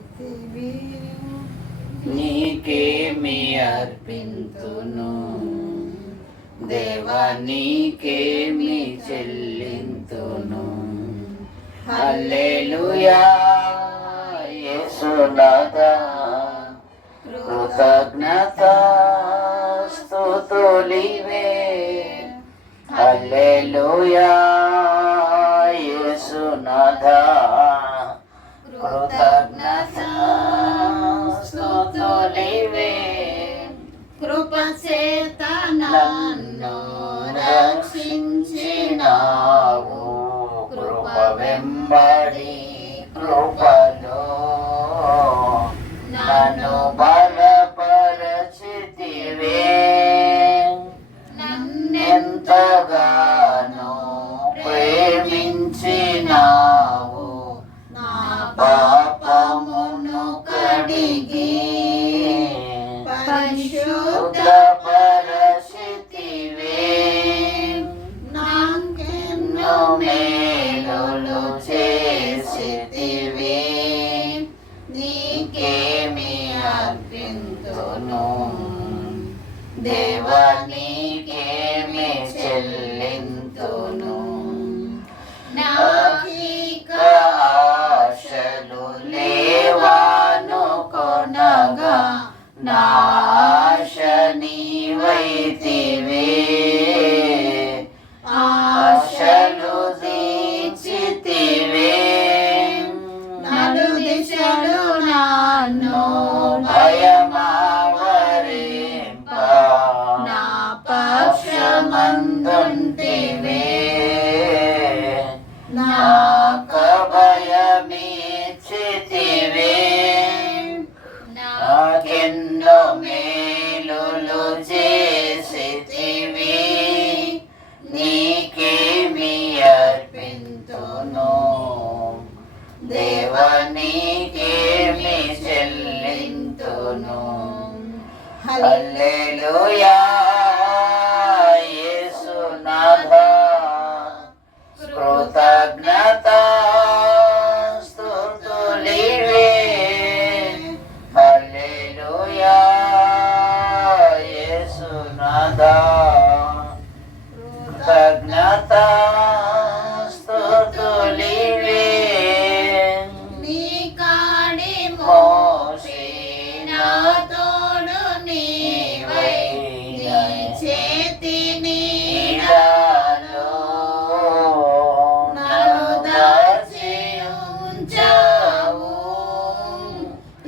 స్థితివి నీకేమి అర్పింతును? దేవా నీకేమి చెల్లింతును? హల్లెలూయా యేసునాదా కృతజ్ఞత స్తుతులివే హల్లెలూయా యేసునాదా కృతజ్ఞతస్తుతులివే కృప చేత నన్ను రక్షించినావు. కృప వెంబడి కృపలో नाशनि वैति वे। హల్లెలూయా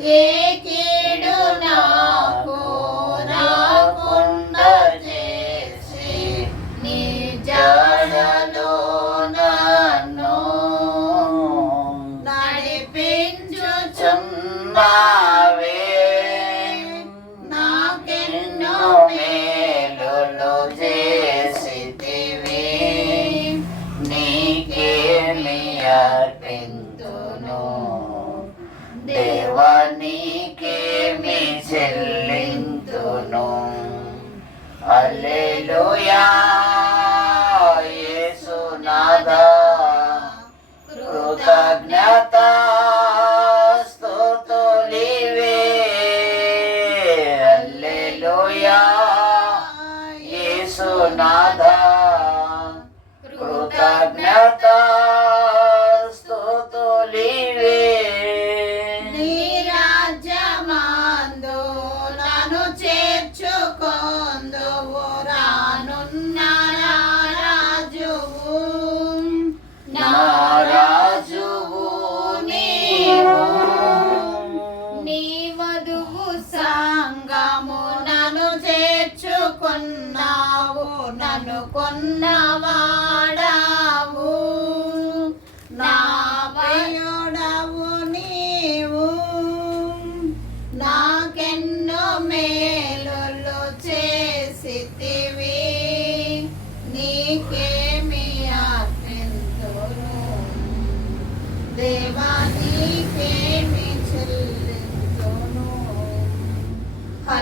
Yeah. nada.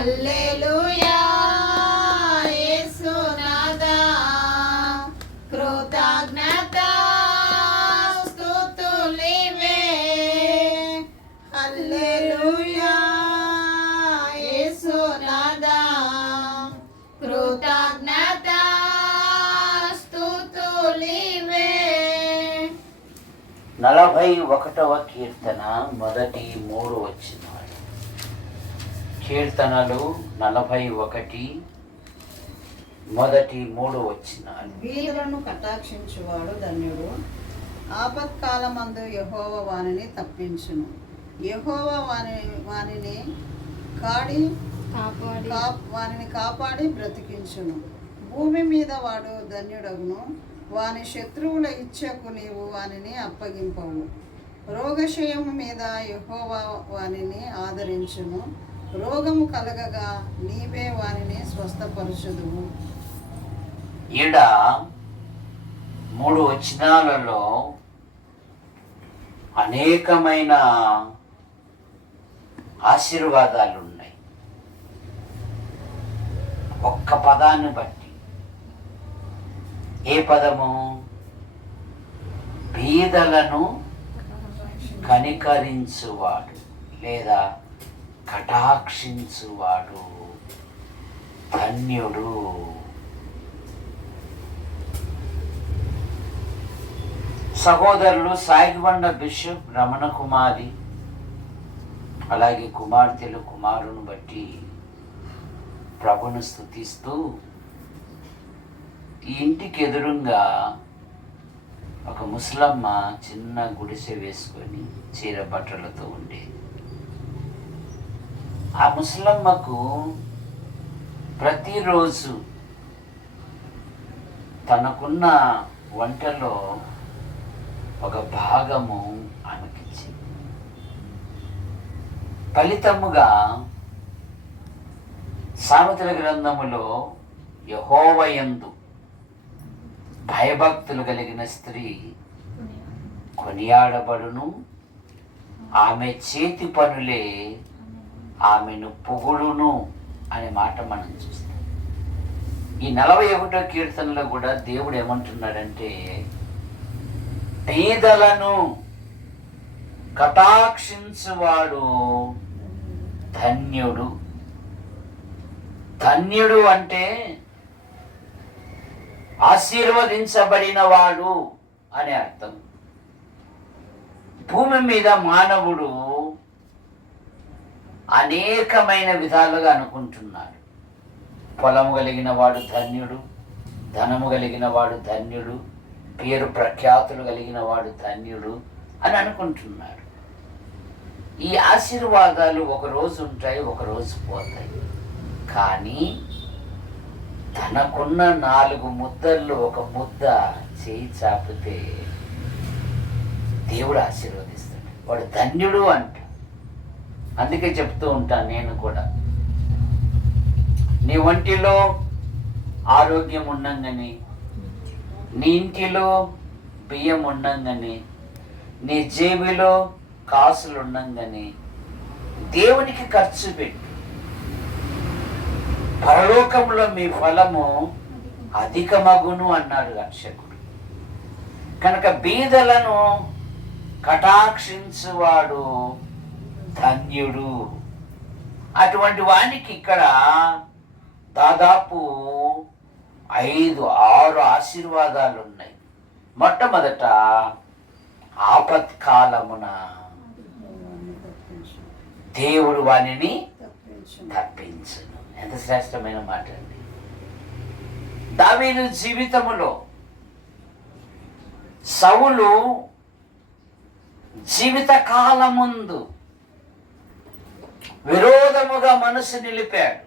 హల్లెలూయా. యేసునాదా కృతజ్ఞత. స్తుతులివే. హల్లెలూయా. యేసునాదా కృతజ్ఞత. స్తుతులివే. నలభై ఒకటవ కీర్తన మొదటి మూడు వచ్చినాడు కీర్తనలు నలభై ఒకటి మొదటి మూడు వచ్చినాడు వీరులను కటాక్షించువాడు ధన్యుడు. ఆపత్కాలమందు యహోవ వానిని తప్పించును. యహోవ వాని వానిని కాడి వానిని కాపాడి బ్రతికించును. భూమి మీద వాడు ధన్యుడగును. వాని శత్రువుల ఇచ్చకు నీవు వానిని అప్పగింపవు. రోగశయము మీద యహోవా వానిని ఆదరించును. రోగము కలగగా నీవే వారిని స్వస్థపరచుదువు. ఈడ మూడు వచనాలలో అనేకమైన ఆశీర్వాదాలు ఉన్నాయి ఒక్క పదాన్ని బట్టి. ఏ పదము? బీదలను కనికరించువాడు. లేదా కటాక్షించువాడు. ధన్యుడు. సహోదరులు సాయిబండ బిషప్ రమణ కుమారి అలాగే కుమార్తెలు కుమారుని బట్టి ప్రభును స్థుతిస్తూ ఈ ఇంటికి ఎదురుగా ఒక ముసలమ్మ చిన్న గుడిసె వేసుకొని చీర బట్టలతో ఉండేది. ఆ ముసలమ్మకు ప్రతిరోజు తనకున్న వంటలో ఒక భాగము ఆమెకిచ్చింది. ఫలితముగా సామెతల గ్రంథములో యహోవయందు భయభక్తులు కలిగిన స్త్రీ కొనియాడబడును. ఆమె చేతి పనులే ఆమెను పొగుడును అనే మాట మనం చూస్తాం. ఈ నలభై ఒకటో కీర్తనలో కూడా దేవుడు ఏమంటున్నాడంటే పేదలను కటాక్షించువాడు ధన్యుడు. ధన్యుడు అంటే ఆశీర్వదించబడినవాడు అనే అర్థం. భూమి మీద మానవుడు అనేకమైన విధాలుగా అనుకుంటున్నాడు. పొలము కలిగిన వాడు ధన్యుడు ధనము కలిగిన వాడు ధన్యుడు పేరు ప్రఖ్యాతులు కలిగిన వాడు ధన్యుడు అని అనుకుంటున్నాడు. ఈ ఆశీర్వాదాలు ఒక రోజు ఉంటాయి ఒక రోజు పోతాయి. కానీ తనకున్న నాలుగు ముద్దల్లో ఒక ముద్ద చేయి చాపితే దేవుడు ఆశీర్వదిస్తాడు. వాడు ధన్యుడు అంట అందుకే చెప్తూ ఉంటాను నేను కూడా. నీ ఒంటిలో ఆరోగ్యం ఉండంగాని నీ ఇంటిలో బియ్యం ఉండంగాని నీ జేబులో కాసులు ఉండంగాని దేవునికి ఖర్చు పెట్టు. పరలోకంలో మీ ఫలము అధికమగును అన్నాడు రక్షకుడు. కనుక బీదలను కటాక్షించువాడు ధన్యుడు. అటువంటి వానికి ఇక్కడ దాదాపు ఐదు ఆరు ఆశీర్వాదాలు ఉన్నాయి మొట్టమొదట ఆపత్కాలమున దేవుడు వానిని తప్పించను. ఎంత శ్రేష్టమైన మాట అండి. దావీదు జీవితములో సవులు జీవిత కాలముందు విరోధముగా మనసు నిలిపాడు.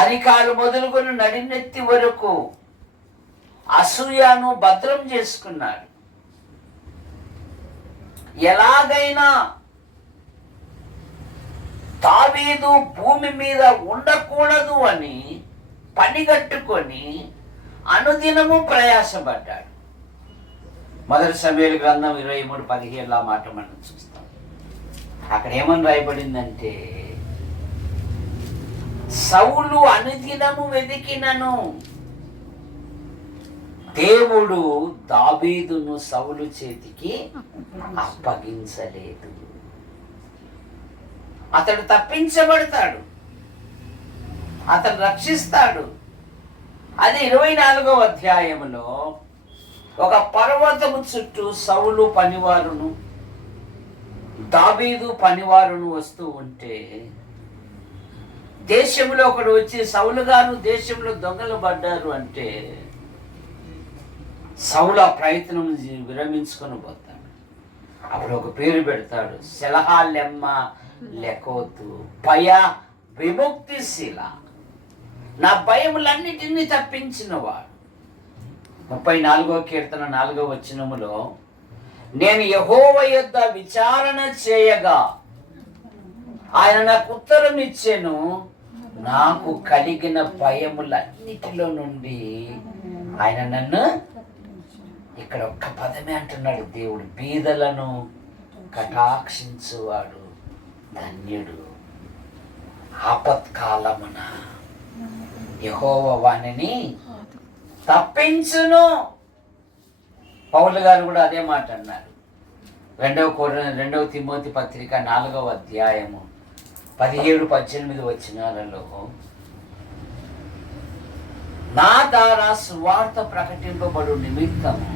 అరికాలు మొదలుకొని నడినెత్తి వరకు అసూయను భద్రం చేసుకున్నాడు. ఎలాగైనా తావీదు భూమి మీద ఉండకూడదు అని పనిగట్టుకొని అనుదినము ప్రయాసపడ్డాడు. మొదటి సమయాల గ్రంథం ఇరవై మూడు పదిహేళ్ళ మాట మనం చూస్తాం. అక్కడ ఏమని రాయబడిందంటే సౌలు అనుదినము వెతికినను దేవుడు దావీదును సౌలు చేతికి అప్పగించలేదు. అతడు తప్పించబడతాడు. అతను రక్షిస్తాడు. అది ఇరవై నాలుగో అధ్యాయంలో ఒక పర్వతము చుట్టూ సౌలు పనివారును దాబీదు పనివారును వస్తూ ఉంటే దేశంలో ఒకడు వచ్చి సౌలు గారు దేశంలో దొంగలు పడ్డారు అంటే సౌలు ఆ ప్రయత్నం విరమించుకొని పోతాడు. అప్పుడు ఒక పేరు పెడతాడు సెలహాలెమ్మ లెకోతు భయ విముక్తిశీల నా భయములన్నిటినీ తప్పించినవాడు. ముప్పై నాలుగో కీర్తన నాలుగో వచనములో నేను యహోవ యొద్ద విచారణ చేయగా ఆయన నాకు ఉత్తరం ఇచ్చాను నాకు కలిగిన భయములన్నిటిలో నుండి ఆయన నన్ను ఇక్కడ ఒక్క పదమే అంటున్నాడు దేవుడు బీదలను కటాక్షించువాడు ధన్యుడు. ఆపత్కాలమున యహోవ వాణిని తప్పించును. పౌలు గారు కూడా అదే మాట అన్నారు. రెండవ కోర రెండవ తిమోతి పత్రిక నాలుగవ అధ్యాయము పదిహేడు పద్దెనిమిది వచనాలలో నా ద్వారా సువార్త ప్రకటింపబడు నిమిత్తము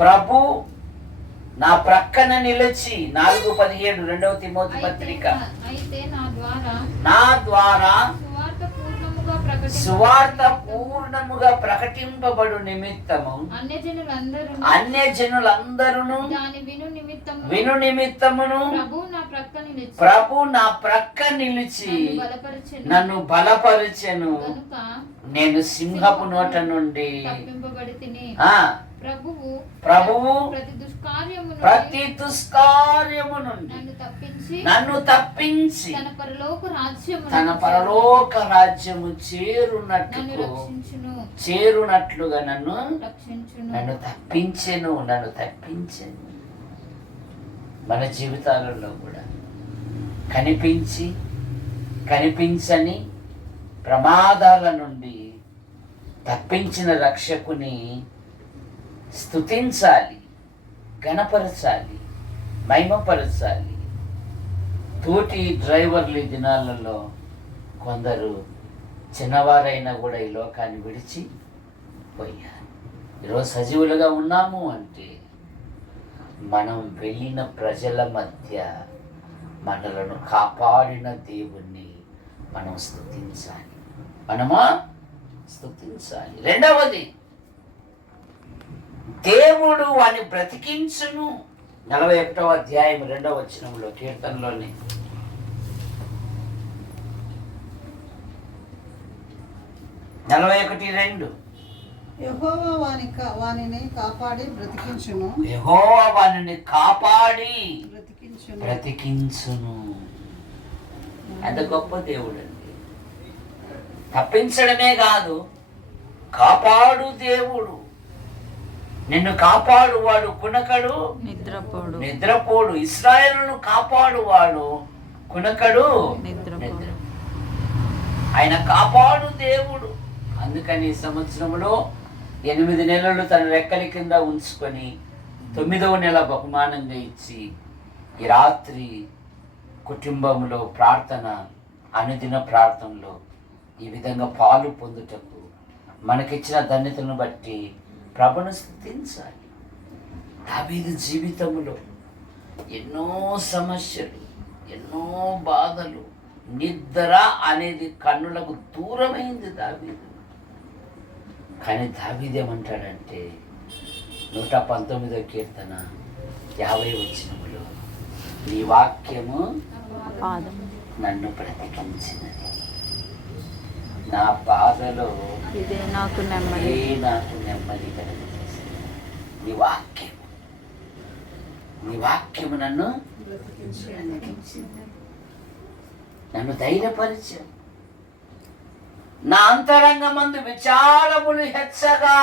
ప్రభు నా ప్రక్కన నిలిచి నాలుగు పదిహేడు రెండవ తిమోతి పత్రిక. నా ద్వారా సువార్త పూర్ణముగా ప్రకటింపబడు నిమిత్తము. అన్య జనులందరూ విను నిమిత్తము. విను నిమిత్తమును ప్రభు నా ప్రక్క నిలిచి. ప్రభు నా ప్రక్క నిలిచి నన్ను బలపరిచెను. నేను సింహపు నోట నుండి ప్రభువు ప్రభువు ప్రతి దుష్కార్యము నుండి నన్ను తప్పించి నన్ను తప్పించి తన పరలోక రాజ్యము తన పరలోక రాజ్యము రక్షించును. చేరునట్లుగా నన్ను రక్షించును. నన్ను తప్పించెను నన్ను తప్పించెను. మన జీవితాలలో కూడా కనిపించి కనిపించని ప్రమాదాల నుండి తప్పించిన రక్షకుని స్తుతించాలి గణపరచాలి మహిమపరచాలి. తోటి డ్రైవర్లు ఈ దినాలలో కొందరు చిన్నవారైనా కూడా ఈ లోకాన్ని విడిచి పోయారు. ఈరోజు సజీవులుగా ఉన్నాము అంటే మనం వెళ్ళిన ప్రజల మధ్య మనలను కాపాడిన దేవుణ్ణి మనం స్తుతించాలి మనమా స్థుతించాలి. రెండవది దేవుడు వాని బ్రతికించును. నలభై ఒకటవ అధ్యాయం రెండవ వచనంలో కీర్తనలోని. నలభై ఒకటి రెండు. యెహోవా వాని వానిని కాపాడి బ్రతికించును. యెహోవా వానిని కాపాడి బ్రతికించును. బ్రతికించును. ఎంత గొప్ప దేవుడు అండి. తప్పించడమే కాదు కాపాడు దేవుడు. నిన్ను కాపాడువాడు కునకడు నిద్రపోడు. నిద్రపోడు. ఇస్రాయేలును కాపాడువాడు కునకడు నిద్ర. ఆయన కాపాడు దేవుడు. అందుకని సంవత్సరంలో ఎనిమిది నెలలు తన రెక్కల కింద ఉంచుకొని తొమ్మిదవ నెల బహుమానంగా ఇచ్చి ఈ రాత్రి కుటుంబంలో ప్రార్థన అనుదిన ప్రార్థనలో ఈ విధంగా పాలు పొందుటకు మనకిచ్చిన ధన్యతను బట్టి ప్రభును స్థుతించాలి దావీదు జీవితంలో ఎన్నో సమస్యలు ఎన్నో బాధలు నిద్ర అనేది కన్నులకు దూరమైంది దావీదు. కానీ దావీదేమంటాడంటే నూట పంతొమ్మిదో కీర్తన యాభై వచ్చినములో నీ వాక్యము నన్ను బ్రతికించినది. నా బాధలో ఇదే నాకు నెమ్మది. నాకు నెమ్మది కలిగించింది నీ వాక్యం. నీ వాక్యము నన్ను నన్ను ధైర్యపరిచాను నా అంతరంగమందు విచారములు హెచ్చగా.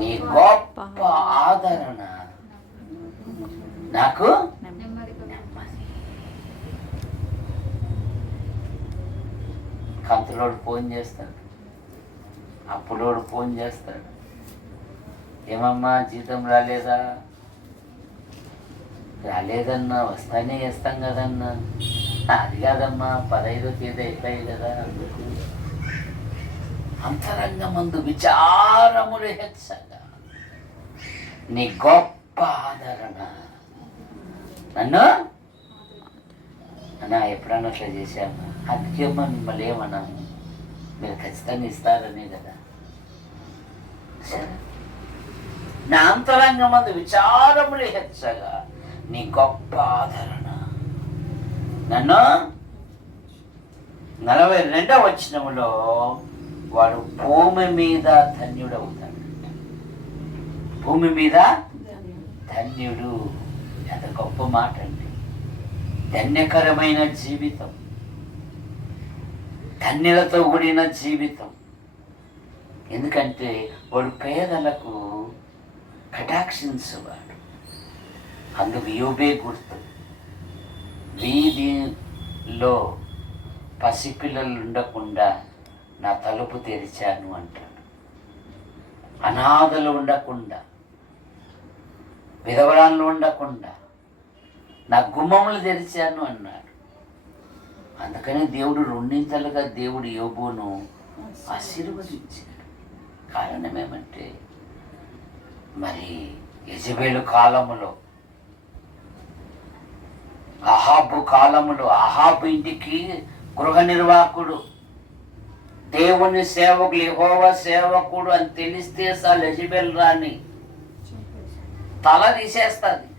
నీ గొప్ప ఆదరణ నాకు నెమ్మది కలుగు. నెమ్మది కంతులోడు ఫోన్ చేస్తాడు. అప్పులోడు ఫోన్ చేస్తాడు. ఏమమ్మా జీతం రాలేదా? రాలేదన్నా వస్తానే వేస్తాం కదన్నా. అది కాదమ్మా పదహైదో తేదీ అయిపోయి కదా అందుకు. అంతరంగమందు విచారములు హెచ్చగా. నీ గొప్ప ఆదరణ. నన్ను అన్నా ఎప్పుడన్నా అట్లా చేశాను అందుకేమ్మా మిమ్మల్ని ఏమన్నాను? మీరు ఖచ్చితంగా ఇస్తారనే కదా. నా అంతరంగమందు విచారములు హెచ్చగా నీ గొప్ప ఆదరణ. నన్ను నలభై రెండవ వచనములో వాడు భూమి మీద ధన్యుడవుతాడు. భూమి మీద ధన్యుడు. ఎంత గొప్ప మాట అండి ధన్యకరమైన జీవితం. ధన్యులతో కూడిన జీవితం. ఎందుకంటే వాడు పేదలకు కటాక్షించేవాడు అందుకు యోబే గుర్తు. వీధిలో పసిపిల్లలు ఉండకుండా నా తలుపు తెరిచాను అంటాడు. అనాథలు ఉండకుండా విధవరాళ్ళు ఉండకుండా నా గుమ్మములు తెరిచాను అన్నాడు. అందుకని దేవుడు రెండింతలుగా దేవుడు యోబోను ఆశీర్వదించాడు. కారణం ఏమంటే మరి యజబేలు కాలములో అహాబు కాలములో అహాబు ఇంటికి గృహ నిర్వాహకుడు దేవుని సేవకులు యహోవ సేవకుడు అని తెలిస్తే చాలు యజబేల్ రాని తల తీసేస్తుంది.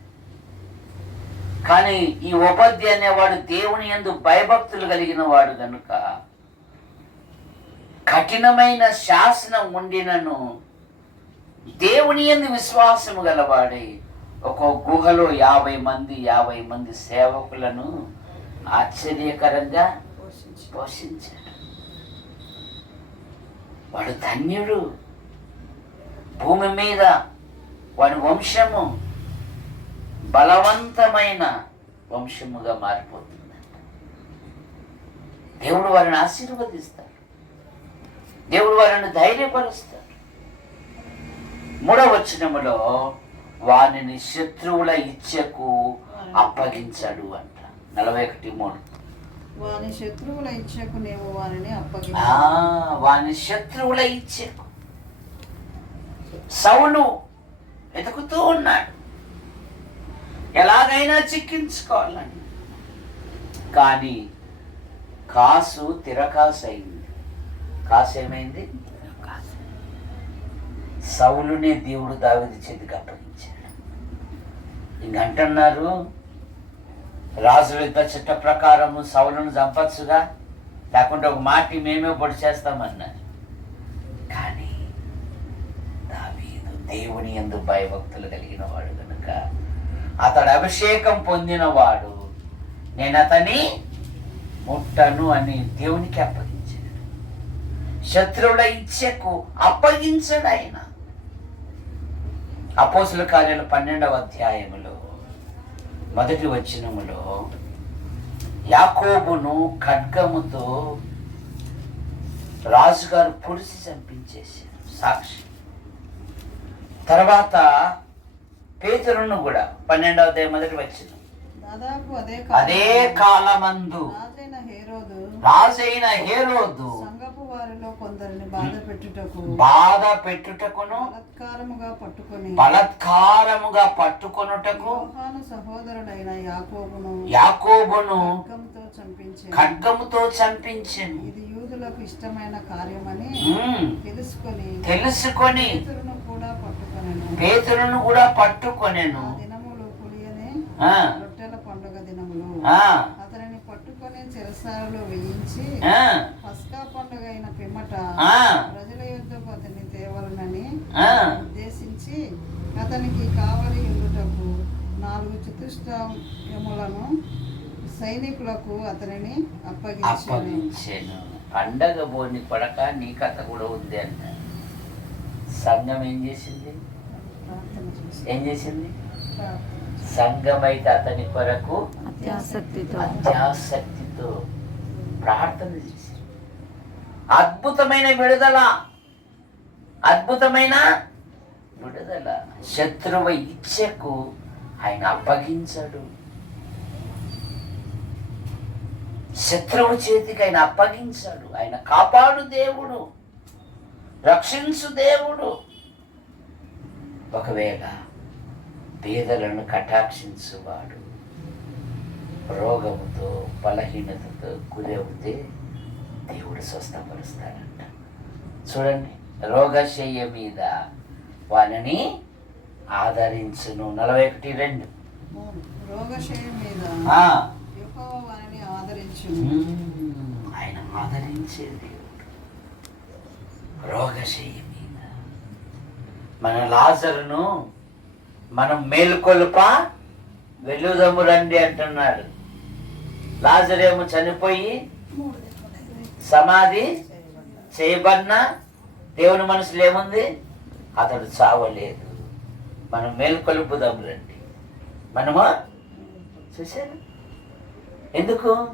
కానీ ఈ ఉపద్య అనేవాడు దేవుని యందు భయభక్తులు కలిగిన వాడు గనుక కఠినమైన శాసనం ఉండినను దేవుని యందు విశ్వాసము గలవాడై ఒక గుహలో యాభై మంది యాభై మంది సేవకులను ఆశ్చర్యకరంగా పోషించాడు. వాడు ధన్యుడు. భూమి మీద వాడి వంశము బలవంతమైన వంశముగా మారిపోతుందంట దేవుడు వారిని ఆశీర్వదిస్తాడు. దేవుడు వారిని ధైర్యపరుస్తాడు. మూడవ వచనములో వానిని శత్రువుల ఇచ్చకు అప్పగించాడు అంట. నలభై ఒకటి మూడు. వాని శత్రువుల ఇచ్చకు నీవు వారిని అప్పగించు. వాని శత్రువుల ఇచ్చకు. సౌలు వెతుకుతూ ఉన్నాడు. ఎలాగైనా చిక్కించుకోవాలని కానీ కాసు తిరకాసు అయింది కాసు ఏమైంది సౌలునే దేవుడు దావిది చేతికి అప్పగించాడు. ఇంకంటున్నారు రాజుల యుద్ధ చట్ట ప్రకారము సౌలును చంపచ్చుగా? లేకుంటే ఒక మాటి మేమే పొడి చేస్తామన్నారు. కానీ దావీదు దేవుని ఎందు భయభక్తులు కలిగిన వాడు కనుక అతడు అభిషేకం పొందినవాడు. నేను అతని ముట్టను అని దేవునికి అప్పగించాడు. శత్రువుల ఇచ్చకు అప్పగించాడు ఆయన. అపోసుల కార్యాలు పన్నెండవ అధ్యాయములో మొదటి వచనములో యాకోబును ఖడ్గముతో రాజుగారు పొడిచి చంపించేశారు సాక్షి. తర్వాత పేతురును కూడా. పన్నెండవ అధ్యాయం మొదటి వచ్చిన దాదాపు అదే అదే కాలమందు రాజైన హేరోదు సంగపు వారిలో కొందరిని బాధ పెట్టుటకు బాధ పెట్టుటకును బలత్కారముగా పట్టుకొని బలత్కారముగా పట్టుకొనుటకు సహోదరుడైన యాకోబును యాకోబును ఖడ్గముతో చంపించి ఖడ్గముతో చంపించెను. ఇది యూదులకు ఇష్టమైన కార్యమని తెలుసుకొని తెలుసుకొని కూడా పట్టుకొనెను పేతురును కూడా పట్టుకొనెను. రొట్టెల పండుగ దినములు. ఆ, అతనిని పట్టుకొని చెరసాలలో వేయించి పస్కా పండుగ అయిన పిమ్మట. ప్రజల యుద్ధకు అతన్ని తేవలనని ఆ. ఉద్దేశించి అతనికి కావలి నాలుగు చతుష్టములను సైనికులకు అతనిని అప్పగించాను. పండగ బోని కొడక నీ కథ కూడా ఉంది అంట. సంఘం ఏం చేసింది? ఏం చేసింది. ప్రార్థన. సంఘం అయితే అతని కొరకు అత్యాసక్తితో. అత్యాసక్తితో ప్రార్థన చేసింది. అద్భుతమైన విడుదల. అద్భుతమైన విడుదల. శత్రువు ఇచ్చకు ఆయన అప్పగించడు. శత్రువు చేతికి ఆయన అప్పగించాడు. ఆయన కాపాడు దేవుడు. రక్షించు దేవుడు. ఒకవేళ పేదలను కటాక్షించువాడు రోగముతో బలహీనతతో గురవుతే దేవుడు స్వస్థపరుస్తాడంట. చూడండి రోగశయ్య మీద వాళ్ళని ఆదరించును. నలభై ఒకటి రెండు. ఆయన ఆదరించే దేవుడు రోగశయ్య మీద మన లాజరును మనం మేలుకొలుప వెలుదము రండి అంటున్నాడు. లాజరేమో చనిపోయి సమాధి చేయబడిన దేవుని మనసులో ఏముంది? అతడు చావలేదు. మనం మేల్కొలుపుదాం రండి. మనము చూశారు? ఎందుకు?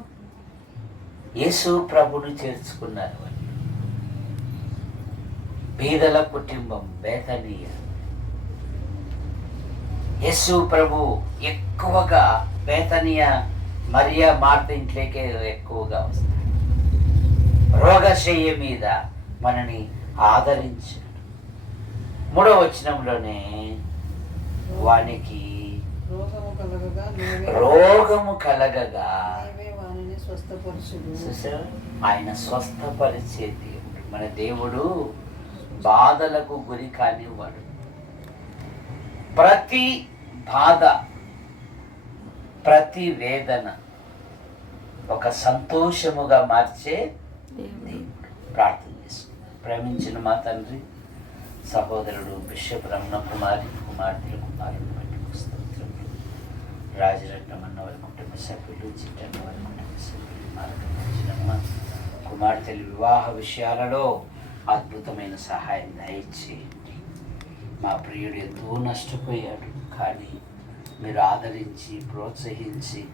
యేసు ప్రభుని చేర్చుకున్నారు బీదల కుటుంబం బేతనీయ యేసు ప్రభు ఎక్కువగా బేతనీయ మరియా మార్త ఇంట్లోకే ఎక్కువగా వస్తాడు. రోగశయ్య మీద మనని ఆదరించాడు. మూడవ వచనంలోనే వానికి రోగము కలగగా? ఆయన స్వస్థపరిచే దేవుడు. మన దేవుడు బాధలకు గురి కానివ్వడు. ప్రతి బాధ ప్రతి వేదన ఒక సంతోషముగా మార్చే ప్రార్థన చేసుకుందాం ప్రేమించిన మా తండ్రి సహోదరుడు బిషప్ రమణ కుమారి కుమార్తెల కుమారుడు బట్టి స్తోత్రములు. రాజరత్నం అన్న వారి కుటుంబ సభ్యులు చిట్టన్న వారి కుటుంబ సభ్యులు మార్గదర్శనమ్మ కుమార్తెల వివాహ విషయాలలో అద్భుతమైన సహాయం దయచేయండి. మా ప్రియుడు ఎంతో నష్టపోయాడు కానీ మీరు ఆదరించి ప్రోత్సహించి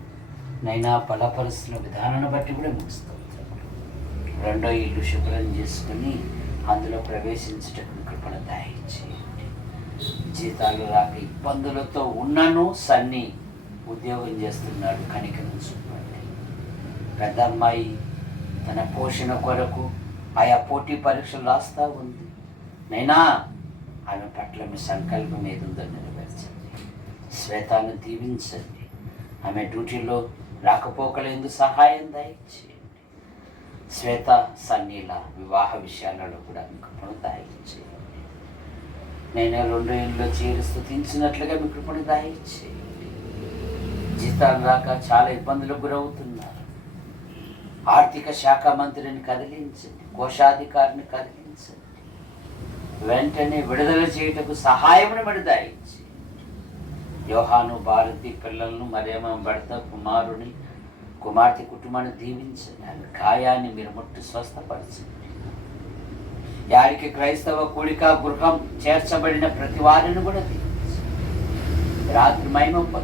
నైనా బలపరుస్తున్న విధానాన్ని బట్టి కూడా ముగిస్తాం రెండో ఇల్లు శుభ్రం చేసుకుని అందులో ప్రవేశించటకు కృపణ దయచేయండి. జీతాలు రాక ఇబ్బందులతో ఉన్నను సన్ని ఉద్యోగం చేస్తున్నాడు కనికరించుకోండి పెద్ద అమ్మాయి తన పోషణ కొరకు ఆయా పోటీ పరీక్షలు రాస్తా ఉంది. నైనా ఆమె పట్ల మీ సంకల్పం ఏదుందో నెరవేర్చండి. శ్వేతాన్ని దీవించండి. ఆమె డ్యూటీలో రాకపోకలేందు సహాయం దయచేయండి? శ్వేత సన్నీల వివాహ విషయాలలో కూడా మీ కృపను దయచేయండి నేను రెండు ఏళ్ళలో చేరి స్థుతించినట్లుగా మీ కృపను దయచేయండి జీతాలు రాక చాలా ఇబ్బందులకు గురవుతున్నారు. ఆర్థిక శాఖ మంత్రిని కదిలించండి. కోశాధికారిని కదిలించండి వెంటనే విడుదల చేయుటకు సహాయమును బడి యోహాను భారతి పిల్లలను మరేమో భర్త కుమారుని కుమార్తె కుటుంబాన్ని దీవించండి. ఆమె గాయాన్ని మీరు ముట్టు స్వస్థపరచండి. యారికి క్రైస్తవ కూడిక గృహం చేర్చబడిన ప్రతి వారిని కూడా దీవించండి. రాత్రి మహిమ మా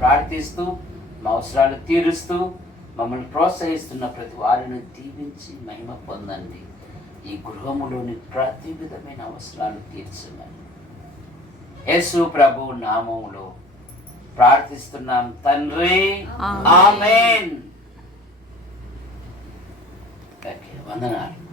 ప్రార్థిస్తూ మా అవసరాలు తీరుస్తూ మమ్మల్ని ప్రోత్సహిస్తున్న ప్రతి వారిని దీవించి మహిమ పొందండి. ఈ గృహములోని ప్రతి విధమైన అవసరాలు తీర్చమని. యేసు ప్రభు నామములో ప్రార్థిస్తున్నాం తండ్రి. ఆమేన్. వందనాలు.